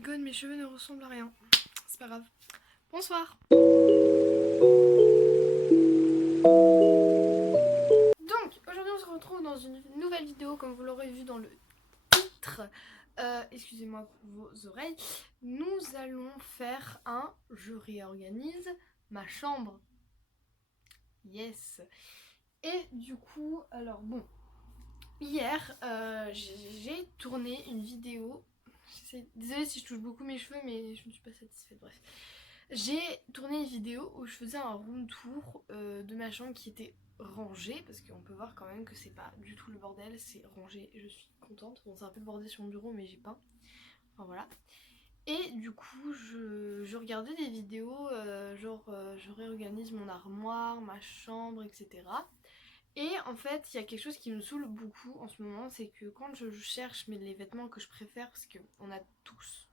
my god, mes cheveux ne ressemblent à rien. C'est pas grave. Bonsoir. Donc, aujourd'hui on se retrouve dans une nouvelle vidéo, comme vous l'aurez vu dans le titre. Excusez-moi pour vos oreilles. Nous allons faire un je réorganise ma chambre. Yes. Et du coup, alors bon, hier j'ai tourné une vidéo. Désolée si je touche beaucoup mes cheveux, mais je ne suis pas satisfaite. Bref. J'ai tourné une vidéo où je faisais un room tour de ma chambre qui était rangée, parce qu'on peut voir quand même que c'est pas du tout le bordel, c'est rangé et je suis contente. Bon, c'est un peu bordé sur mon bureau, mais j'ai peint. Enfin voilà. Et du coup, je regardais des vidéos, je réorganise mon armoire, ma chambre, etc. Et en fait, il y a quelque chose qui me saoule beaucoup en ce moment, c'est que quand je cherche les vêtements que je préfère, parce qu'on a tous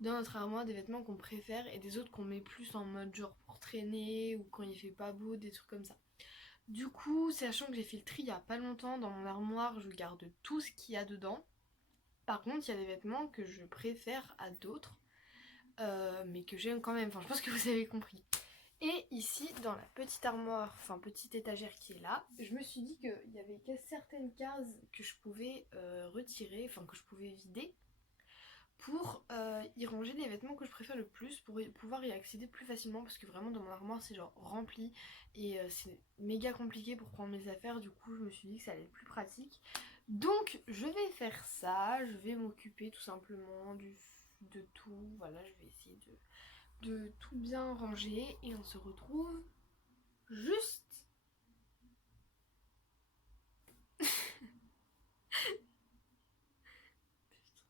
dans notre armoire des vêtements qu'on préfère et des autres qu'on met plus en mode genre pour traîner ou quand il fait pas beau, des trucs comme ça. Du coup, sachant que j'ai fait le tri il y a pas longtemps dans mon armoire, je garde tout ce qu'il y a dedans. Par contre, il y a des vêtements que je préfère à d'autres, mais que j'aime quand même. Enfin, je pense que vous avez compris. Et ici, dans la petite armoire, enfin petite étagère qui est là, je me suis dit qu'il y avait certaines cases que je pouvais retirer, enfin que je pouvais vider, pour y ranger les vêtements que je préfère le plus, pour pouvoir y accéder plus facilement, parce que vraiment dans mon armoire c'est genre rempli, et c'est méga compliqué pour prendre mes affaires, du coup je me suis dit que ça allait être plus pratique. Donc je vais faire ça, je vais m'occuper tout simplement de tout, voilà, je vais essayer de tout bien ranger et on se retrouve juste.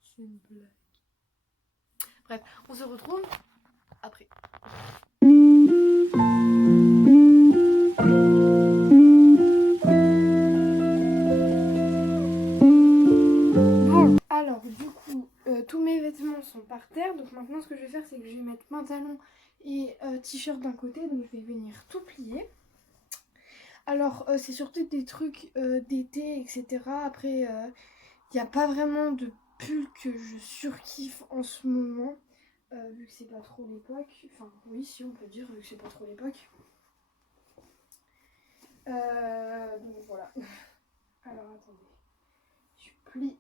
C'est une blague. Bref, on se retrouve après. Bon, alors du coup, tous mes vêtements sont par terre. Donc maintenant, ce que je vais faire, c'est que je vais mettre pantalon et t-shirt d'un côté. Donc je vais venir tout plier. Alors, c'est surtout des trucs d'été, etc. Après, il n'y a pas vraiment de pull que je surkiffe en ce moment. Vu que c'est pas trop l'époque. Enfin, oui, si on peut dire, vu que c'est pas trop l'époque. Donc voilà. Alors attendez. Je plie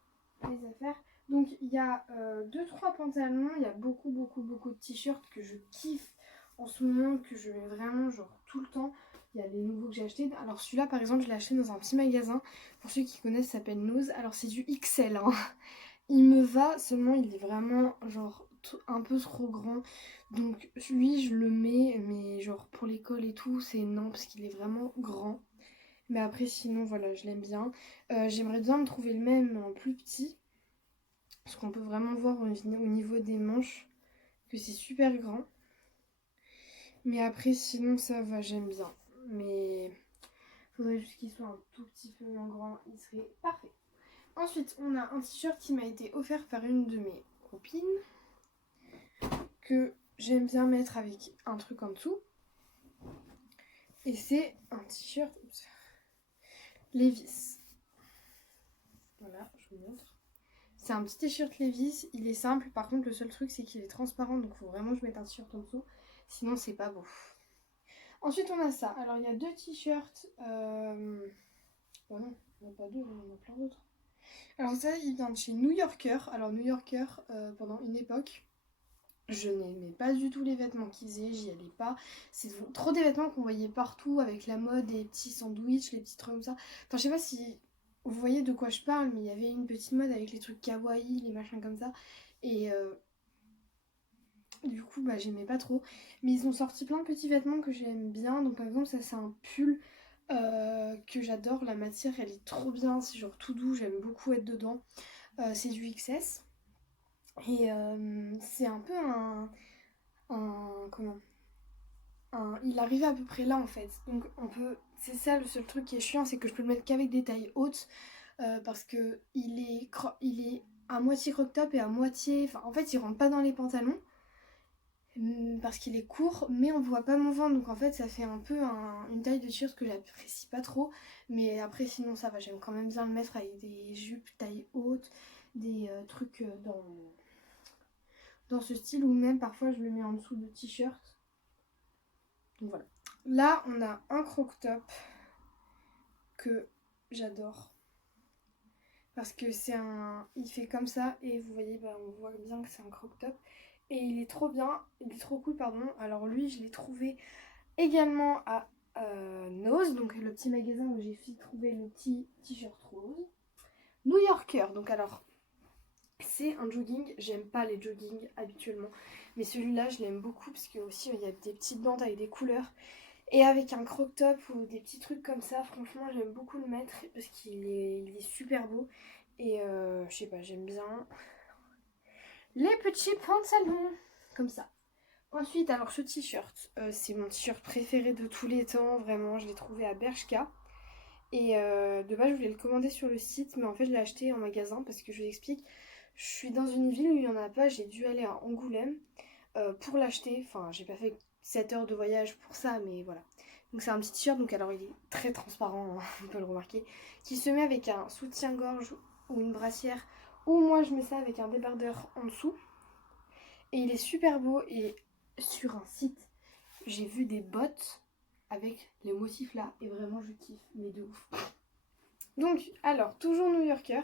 les affaires. Donc il y a 2-3 pantalons, il y a beaucoup de t-shirts que je kiffe en ce moment, que je mets vraiment genre tout le temps. Il y a les nouveaux que j'ai achetés. Alors celui-là par exemple je l'ai acheté dans un petit magasin. Pour ceux qui connaissent, ça s'appelle Nose. Alors c'est du XL hein. Il me va, seulement il est vraiment genre un peu trop grand. Donc lui je le mets, mais genre pour l'école et tout c'est non parce qu'il est vraiment grand. Mais après sinon voilà je l'aime bien. J'aimerais bien me trouver le même mais en plus petit. Parce qu'on peut vraiment voir au niveau des manches que c'est super grand. Mais après sinon ça va, j'aime bien. Mais il faudrait juste qu'il soit un tout petit peu moins grand, il serait parfait. Ensuite on a un t-shirt qui m'a été offert par une de mes copines. Que j'aime bien mettre avec un truc en dessous. Et c'est un t-shirt Levi's. Voilà, je vous montre. C'est un petit t-shirt Levi's, il est simple, par contre le seul truc c'est qu'il est transparent, donc il faut vraiment que je mette un t-shirt en dessous, sinon c'est pas beau. Ensuite on a ça, alors il y a deux t-shirts, oh non, il n'y en a pas deux, il y en a plein d'autres. Alors ça il vient de chez New Yorker, alors New Yorker pendant une époque, je n'aimais pas du tout les vêtements qu'ils faisaient, j'y allais pas, c'est trop des vêtements qu'on voyait partout avec la mode, les petits sandwichs, les petits trucs comme ça, enfin je sais pas si vous voyez de quoi je parle, mais il y avait une petite mode avec les trucs kawaii, les machins comme ça. Et du coup, bah, j'aimais pas trop. Mais ils ont sorti plein de petits vêtements que j'aime bien. Donc par exemple, ça c'est un pull que j'adore. La matière, elle est trop bien. C'est genre tout doux, j'aime beaucoup être dedans. C'est du XS. Et c'est un peu comment il arrivait à peu près là en fait. Donc on peut... C'est ça le seul truc qui est chiant, c'est que je peux le mettre qu'avec des tailles hautes. Parce que il est à moitié crop top et à moitié... Enfin, en fait, il rentre pas dans les pantalons. Parce qu'il est court, mais on voit pas mon ventre. Donc en fait, ça fait un peu une taille de t-shirt que j'apprécie pas trop. Mais après, sinon, ça va. J'aime quand même bien le mettre avec des jupes taille haute. Des trucs dans... dans ce style, ou même parfois je le mets en dessous de t-shirt. Donc voilà. Là on a un crop top que j'adore. Parce que c'est un... Il fait comme ça et vous voyez, on voit bien que c'est un crop top. Et il est trop bien, il est trop cool, pardon. Alors lui, je l'ai trouvé également à Nose, donc le petit magasin où j'ai trouvé le petit t-shirt rose. New Yorker, donc alors, c'est un jogging. J'aime pas les joggings habituellement. Mais celui-là, je l'aime beaucoup parce que aussi, il y a des petites bandes avec des couleurs. Et avec un crop top ou des petits trucs comme ça, franchement j'aime beaucoup le mettre parce il est super beau. Et je sais pas, j'aime bien les petits pantalons comme ça. Ensuite, alors ce t-shirt, c'est mon t-shirt préféré de tous les temps, vraiment, je l'ai trouvé à Bershka. Et de base je voulais le commander sur le site, mais en fait je l'ai acheté en magasin parce que je vous explique, je suis dans une ville où il n'y en a pas, j'ai dû aller à Angoulême pour l'acheter. Enfin, j'ai pas fait 7 heures de voyage pour ça, mais voilà. Donc c'est un petit t-shirt, donc alors il est très transparent, hein, on peut le remarquer, qui se met avec un soutien-gorge ou une brassière, ou moi je mets ça avec un débardeur en dessous. Et il est super beau, et sur un site, j'ai vu des bottes avec les motifs là, et vraiment je kiffe, mais de ouf. Donc, alors, toujours New Yorker.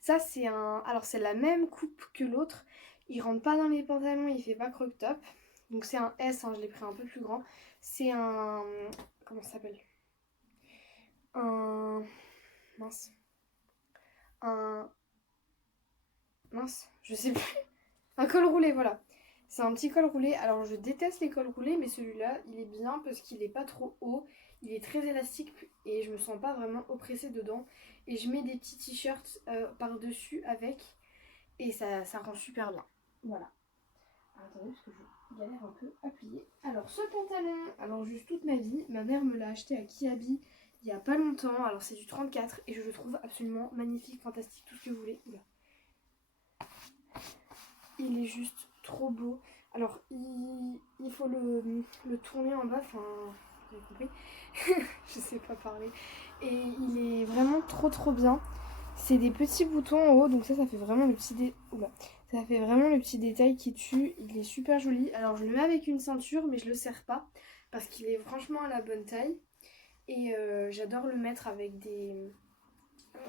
Ça, c'est un... Alors, c'est la même coupe que l'autre. Il rentre pas dans les pantalons, il fait pas crop top. Donc, c'est un S, hein, je l'ai pris un peu plus grand. C'est un... Comment ça s'appelle? Un... Mince. Un... Mince, je sais plus. Un col roulé, voilà. C'est un petit col roulé. Alors, je déteste les cols roulés, mais celui-là, il est bien parce qu'il est pas trop haut. Il est très élastique et je me sens pas vraiment oppressée dedans. Et je mets des petits t-shirts par-dessus avec. Et ça rend super bien. Voilà. Attendez, parce que je galère un peu à plier. Alors, ce pantalon, alors juste toute ma vie, ma mère me l'a acheté à Kiabi il y a pas longtemps. Alors, c'est du 34 et je le trouve absolument magnifique, fantastique, tout ce que vous voulez. Oula. Il est juste trop beau. Alors, il faut le tourner en bas, enfin, vous avez compris. Je sais pas parler. Et il est vraiment trop bien. C'est des petits boutons en haut, donc ça fait vraiment le petit ça fait vraiment le petit détail qui tue. Il est super joli. Alors, je le mets avec une ceinture, mais je le serre pas parce qu'il est franchement à la bonne taille. Et j'adore le mettre avec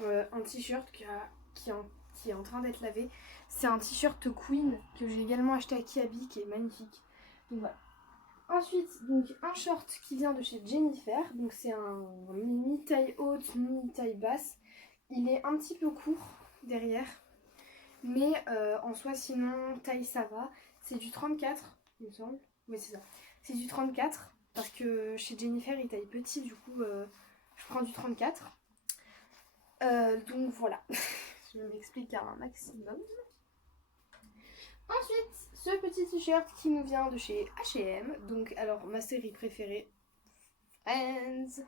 un t-shirt qui est en train d'être lavé. C'est un t-shirt Queen que j'ai également acheté à Kiabi qui est magnifique. Donc voilà. Ensuite, donc un short qui vient de chez Jennifer. Donc c'est un mi-taille haute, mi-taille basse. Il est un petit peu court derrière. Mais en soi, sinon, taille ça va. C'est du 34, il me semble. Oui, c'est ça. C'est du 34. Parce que chez Jennifer, il taille petit. Du coup, je prends du 34. Donc voilà. Je m'explique un maximum. Ensuite, ce petit t-shirt qui nous vient de chez H&M. Donc, alors, ma série préférée, Friends.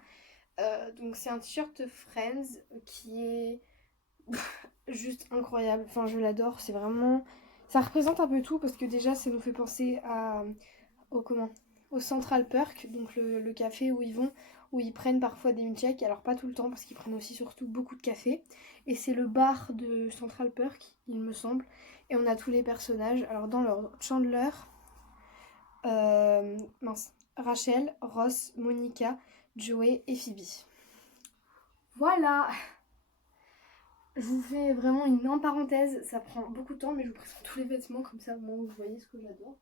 Donc, c'est un t-shirt Friends qui est juste incroyable. Enfin, je l'adore. C'est vraiment... Ça représente un peu tout parce que déjà, ça nous fait penser au Central Perk, donc le café où ils vont, où ils prennent parfois des milkshakes, alors pas tout le temps parce qu'ils prennent aussi surtout beaucoup de café. Et c'est le bar de Central Perk, il me semble. Et on a tous les personnages. Alors dans l'ordre, Chandler, Rachel, Ross, Monica, Joey et Phoebe. Voilà. Je vous fais vraiment une parenthèse, ça prend beaucoup de temps, mais je vous présente tous les vêtements comme ça au moins vous voyez ce que j'adore.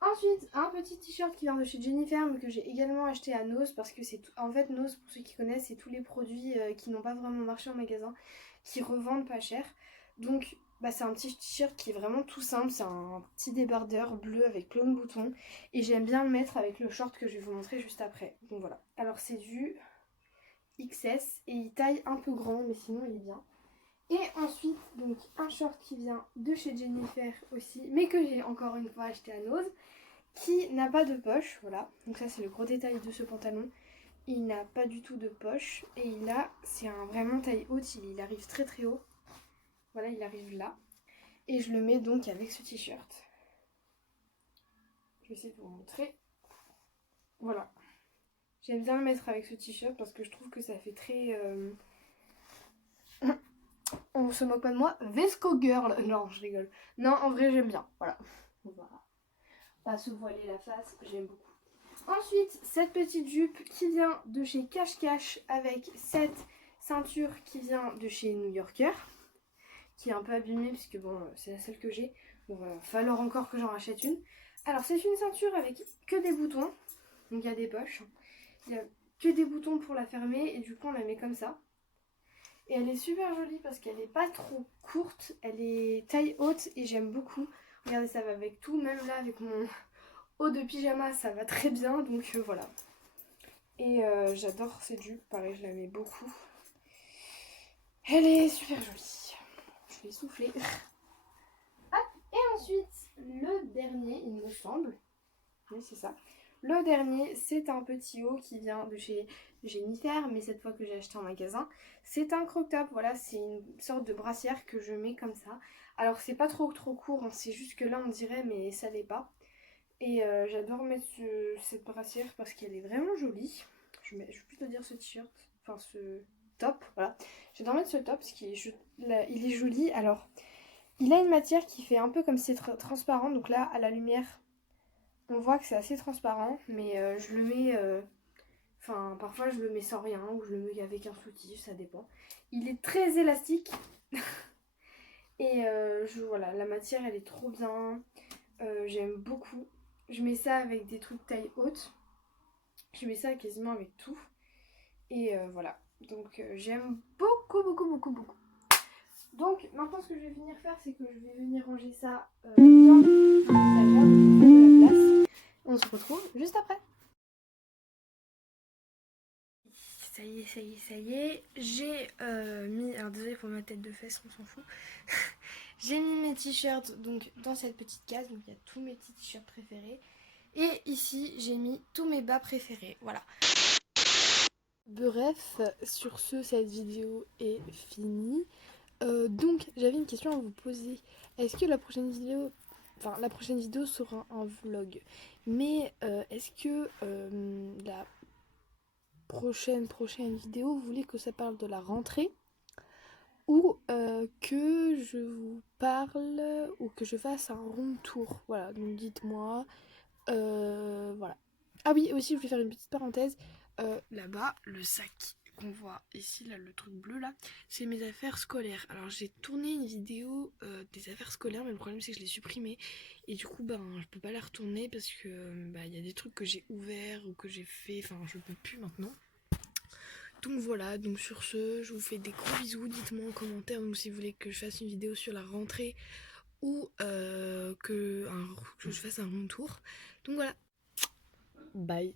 Ensuite, un petit t-shirt qui vient de chez Jennifer, mais que j'ai également acheté à Nose, parce que c'est en fait Nose, pour ceux qui connaissent, c'est tous les produits qui n'ont pas vraiment marché en magasin, qui revendent pas cher. Donc c'est un petit t-shirt qui est vraiment tout simple, c'est un petit débardeur bleu avec plein de boutons, et j'aime bien le mettre avec le short que je vais vous montrer juste après. Donc voilà, alors c'est du XS, et il taille un peu grand, mais sinon il est bien. Et ensuite, donc un short qui vient de chez Jennifer aussi, mais que j'ai encore une fois acheté à Nose, qui n'a pas de poche, voilà. Donc ça c'est le gros détail de ce pantalon. Il n'a pas du tout de poche, et c'est un vraiment taille haute, il arrive très haut. Voilà, il arrive là. Et je le mets donc avec ce t-shirt. Je vais essayer de vous montrer. Voilà. J'aime bien le mettre avec ce t-shirt parce que je trouve que ça fait très... on se moque pas de moi, Vesco Girl. Non, je rigole. Non, en vrai, j'aime bien. Voilà. On va pas se voiler la face, j'aime beaucoup. Ensuite, cette petite jupe qui vient de chez Cash Cash avec cette ceinture qui vient de chez New Yorker, qui est un peu abîmée puisque bon, c'est la seule que j'ai. Bon, va falloir encore que j'en rachète une. Alors, c'est une ceinture avec que des boutons, donc il y a des poches. Il y a que des boutons pour la fermer et du coup on la met comme ça. Et elle est super jolie parce qu'elle n'est pas trop courte, elle est taille haute et j'aime beaucoup. Regardez, ça va avec tout, même là avec mon haut de pyjama ça va très bien, donc voilà. Et j'adore cette jupe, pareil je la mets beaucoup. Elle est super jolie. Je vais souffler. Hop. Et ensuite, le dernier il me semble, oui c'est ça. Le dernier, c'est un petit haut qui vient de chez Jennifer, mais cette fois que j'ai acheté en magasin. C'est un crop top, voilà, c'est une sorte de brassière que je mets comme ça. Alors c'est pas trop court, hein, c'est juste que là on dirait, mais ça l'est pas. Et j'adore mettre cette brassière parce qu'elle est vraiment jolie. Je vais plutôt dire ce t-shirt, enfin ce top, voilà. J'adore mettre ce top parce qu'il il est joli. Alors, il a une matière qui fait un peu comme si c'était transparent, donc là, à la lumière, on voit que c'est assez transparent, mais je le mets... Enfin, parfois je le mets sans rien ou je le mets avec un soutif, ça dépend. Il est très élastique. Et voilà, la matière elle est trop bien. J'aime beaucoup. Je mets ça avec des trucs taille haute. Je mets ça quasiment avec tout. Et voilà. Donc j'aime beaucoup. Donc maintenant ce que je vais venir faire, c'est que je vais venir ranger ça dans un étagère, donc de la place. On se retrouve juste après. Ça y est. J'ai mis... Alors désolé pour ma tête de fesse, on s'en fout. J'ai mis mes t-shirts donc dans cette petite case. Donc il y a tous mes petits t-shirts préférés. Et ici, j'ai mis tous mes bas préférés. Voilà. Bref, sur ce, cette vidéo est finie. Donc, j'avais une question à vous poser. Est-ce que la prochaine vidéo... Enfin, la prochaine vidéo sera un vlog. Mais est-ce que la prochaine vidéo, vous voulez que ça parle de la rentrée ou que je vous parle ou que je fasse un room tour. Voilà, donc dites-moi. Voilà. Ah oui, aussi, je voulais faire une petite parenthèse. Là-bas, le sac qu'on voit ici, là, le truc bleu là, c'est mes affaires scolaires. Alors j'ai tourné une vidéo des affaires scolaires, mais le problème c'est que je l'ai supprimée. Et du coup, ben, je peux pas la retourner parce que il y a des trucs que j'ai ouverts ou que j'ai fait, enfin, je peux plus maintenant. Donc voilà, donc sur ce, je vous fais des gros bisous. Dites-moi en commentaire donc, si vous voulez que je fasse une vidéo sur la rentrée ou que je fasse un room tour. Donc voilà, bye.